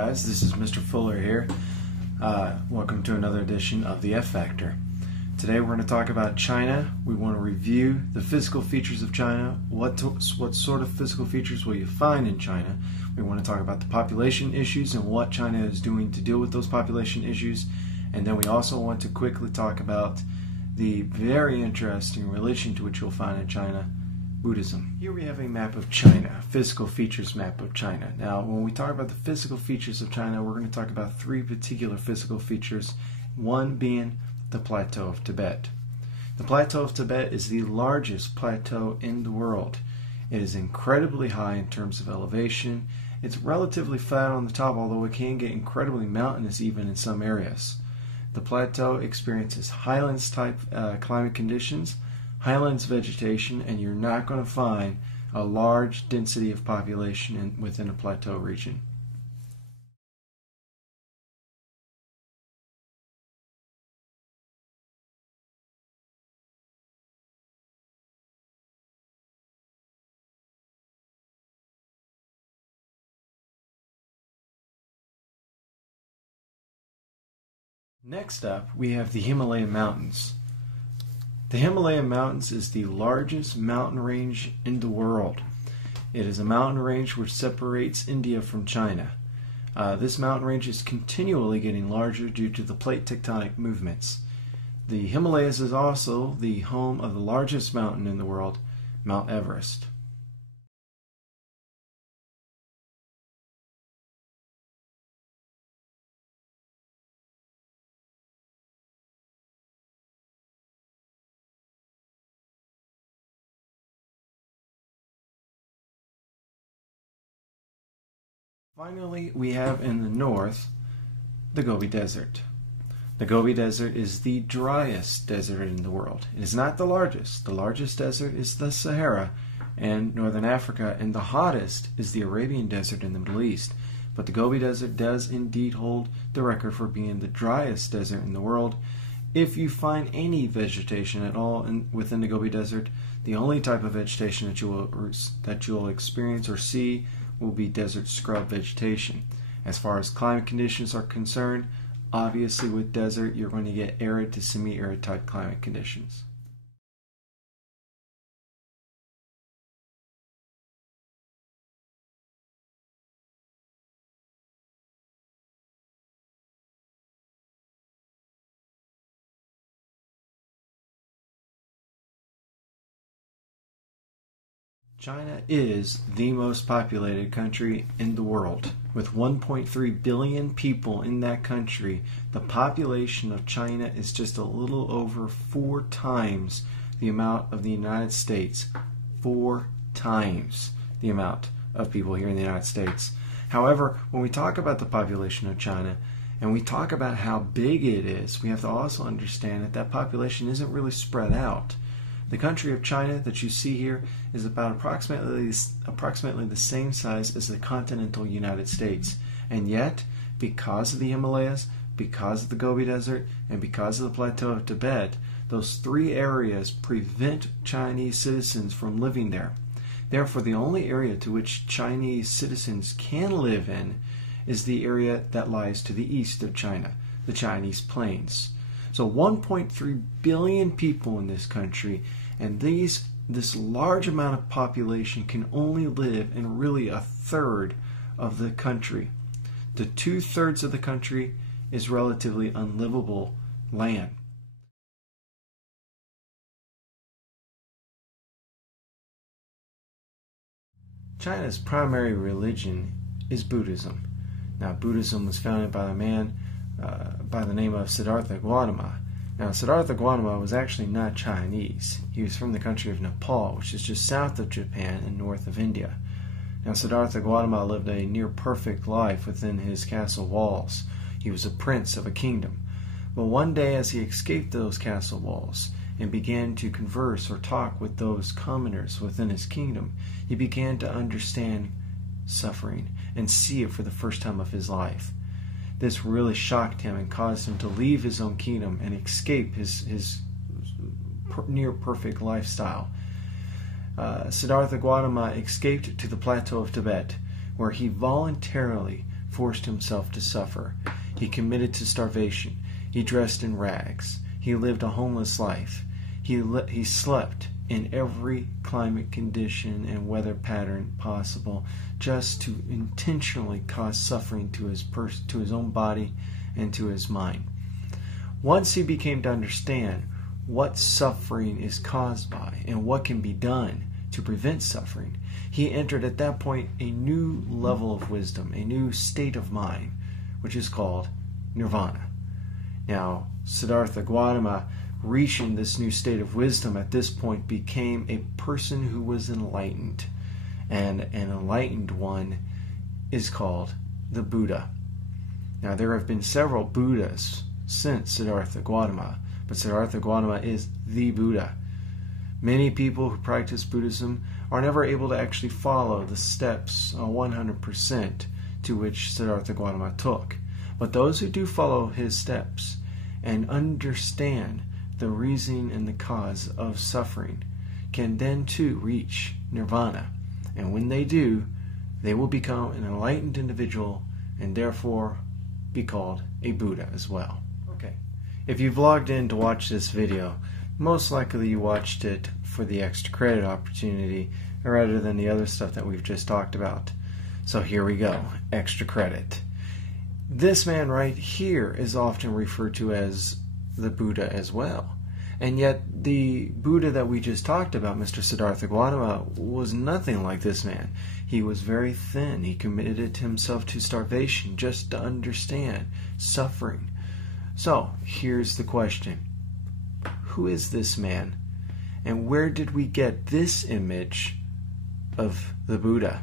guys, this is Mr. Fuller here. Welcome to another edition of the F Factor. Today we're going to talk about China. We want to review the physical features of China. What sort of physical features will you find in China? We want to talk about the population issues and what China is doing to deal with those population issues. And then we also want to quickly talk about the very interesting religion to which you'll find in China, Buddhism. Here we have a map of China, a physical features map of China. Now, when we talk about the physical features of China, we're going to talk about three particular physical features, one being the Plateau of Tibet. The Plateau of Tibet is the largest plateau in the world. It is incredibly high in terms of elevation. It's relatively flat on the top, although it can get incredibly mountainous even in some areas. The plateau experiences highlands-type climate conditions, highlands vegetation, and you're not going to find a large density of population within a plateau region. Next up, we have the Himalayan Mountains. The Himalayan Mountains is the largest mountain range in the world. It is a mountain range which separates India from China. This mountain range is continually getting larger due to the plate tectonic movements. The Himalayas is also the home of the largest mountain in the world, Mount Everest. Finally, we have in the north the Gobi Desert. The Gobi Desert is the driest desert in the world. It is not the largest. The largest desert is the Sahara and northern Africa, and the hottest is the Arabian Desert in the Middle East. But the Gobi Desert does indeed hold the record for being the driest desert in the world. If you find any vegetation at all within the Gobi Desert, the only type of vegetation that you'll experience or see will be desert scrub vegetation. As far as climate conditions are concerned, obviously with desert you're going to get arid to semi-arid type climate conditions. China is the most populated country in the world. With 1.3 billion people in that country, the population of China is just a little over 4 times the amount of the United States. 4 times the amount of people here in the United States. However, when we talk about the population of China, and we talk about how big it is, we have to also understand that that population isn't really spread out. The country of China that you see here is about approximately the same size as the continental United States. And yet, because of the Himalayas, because of the Gobi Desert, and because of the Plateau of Tibet, those 3 areas prevent Chinese citizens from living there. Therefore, the only area to which Chinese citizens can live in is the area that lies to the east of China, the Chinese plains. So 1.3 billion people in this country, and this large amount of population can only live in really a third of the country. The 2/3 of the country is relatively unlivable land. China's primary religion is Buddhism. Now, Buddhism was founded by a man by the name of Siddhartha Gautama. Now, Siddhartha Gautama was actually not Chinese. He was from the country of Nepal, which is just south of Japan and north of India. Now, Siddhartha Gautama lived a near-perfect life within his castle walls. He was a prince of a kingdom. But one day, as he escaped those castle walls and began to converse or talk with those commoners within his kingdom, he began to understand suffering and see it for the first time of his life. This really shocked him and caused him to leave his own kingdom and escape his near-perfect lifestyle. Siddhartha Gautama escaped to the Plateau of Tibet, where he voluntarily, forced himself to suffer. He committed to starvation. He dressed in rags. He lived a homeless life. He slept in every climate condition and weather pattern possible, just to intentionally cause suffering to his own body and to his mind. Once he became to understand what suffering is caused by and what can be done to prevent suffering, he entered at that point a new level of wisdom, a new state of mind, which is called nirvana. Now, Siddhartha Gautama, reaching this new state of wisdom at this point, became a person who was enlightened. And an enlightened one is called the Buddha. Now, there have been several Buddhas since Siddhartha Gautama, but Siddhartha Gautama is the Buddha. Many people who practice Buddhism are never able to actually follow the steps 100% to which Siddhartha Gautama took. But those who do follow his steps and understand the reason and the cause of suffering can then too reach nirvana. And when they do, they will become an enlightened individual and therefore be called a Buddha as well. Okay, if you've logged in to watch this video, most likely you watched it for the extra credit opportunity rather than the other stuff that we've just talked about. So here we go, extra credit. This man right here is often referred to as the Buddha as well. And yet the Buddha that we just talked about, Mr. Siddhartha Gautama, was nothing like this man. He was very thin. He committed himself to starvation just to understand suffering. So here's the question. Who is this man? And where did we get this image of the Buddha?